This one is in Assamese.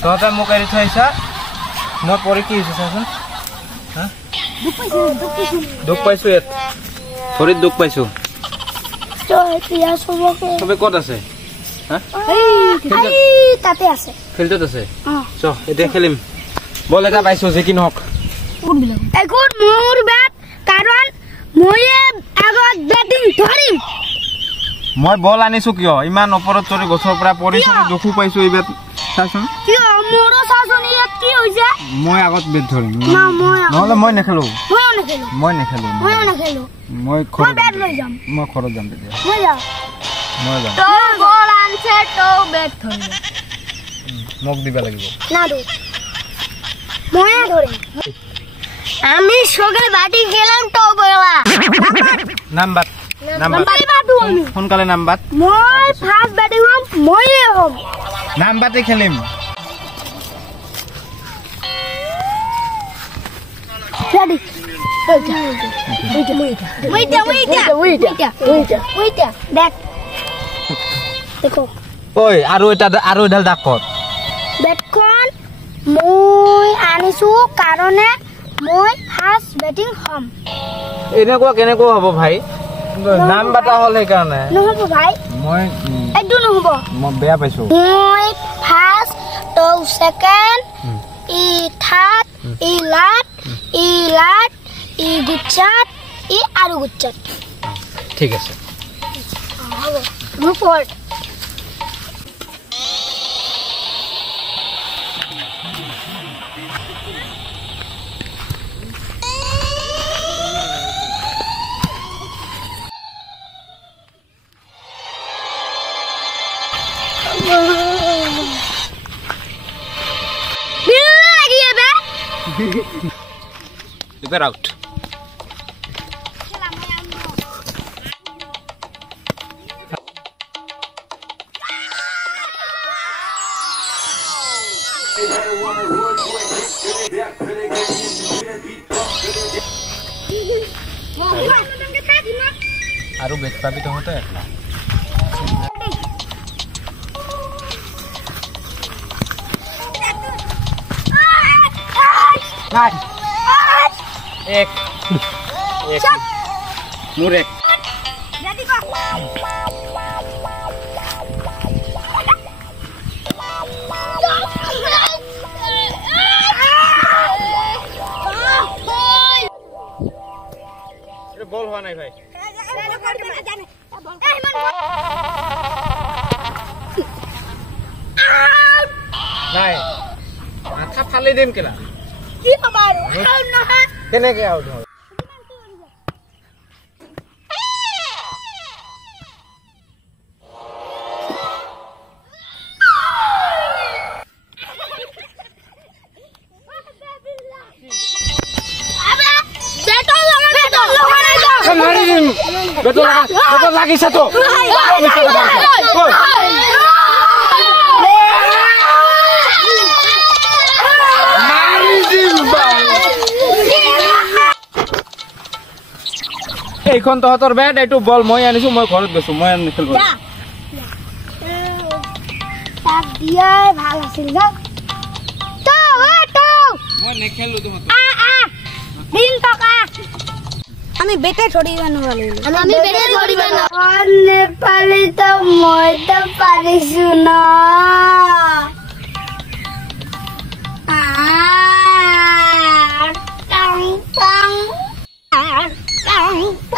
তহঁতে মোক এৰি থৈছা মই পৰি কি হৈছে চাচোন দুখ পাইছো ইয়াত ভৰিত দুখ পাইছো চবে ক'ত আছে ফিল্ডত আছে চ এতিয়া খেলিম বল এটা পাইছো যে কি নহওক মই বল আনিছো কিয় ইমান ওপৰত চৰি গছৰ পৰা পৰিছো দুখো পাইছো এই বেট চাচোন মই আগত বেট ধৰিম নহলে মই নেখেলো মই ঘৰত যাম তেতিয়া মোক দিবা লাগিব আমি সকালে বাটি গেলাম তো বলা নাম্বার সোনকালে নাম্বার মই ফার্স্ট ব্যাটিং হম মই হম নাম্বারতে খেলিম রেডি ওইটা দেখ দেখো ওই আৰু এডাল দাগ কত ব্যাটখন মই আনিছো কাৰণে মই ফাৰ্স্ট ব্যাটিং হম এনেকুৱা কেনেকুৱা হ'ব ভাই নাম বাটা হল সেইকাৰণে নহব ভাই মই এইটো নহব মই বেয়া পাইছো মই ফাৰ্স্ট তো সেকেন্ড ই থাৰ্ড ই লাট ই গুচ্ছাত ই আৰু গুচ্ছাত ঠিক আছে হ'ব মই ফোৰ্থ You're out. আৰু বেট পাবি তহঁতে একলা নাই এক মোৰ এক ৰেডি কৰ বল হোৱা নাই ভাই নাই মাথা ফালি দিম কেলা কি খবৰ আউট নহয় কেনেকে আউট হয় বেটো লাগিছে তো এইখন তহঁতৰ বেট এইটো বল মই আনিছো মই ঘৰত গৈছো মই নেখেলব তাক দিয়াই ভাল আছিল যা মই নেখেলো তুমি দিন টকা আমি বেটে ধৰিব নোৱাৰিলো আমি বেটে ধৰিব নেপালী তো মই তো পাৰিছো ন টাং টাং টাং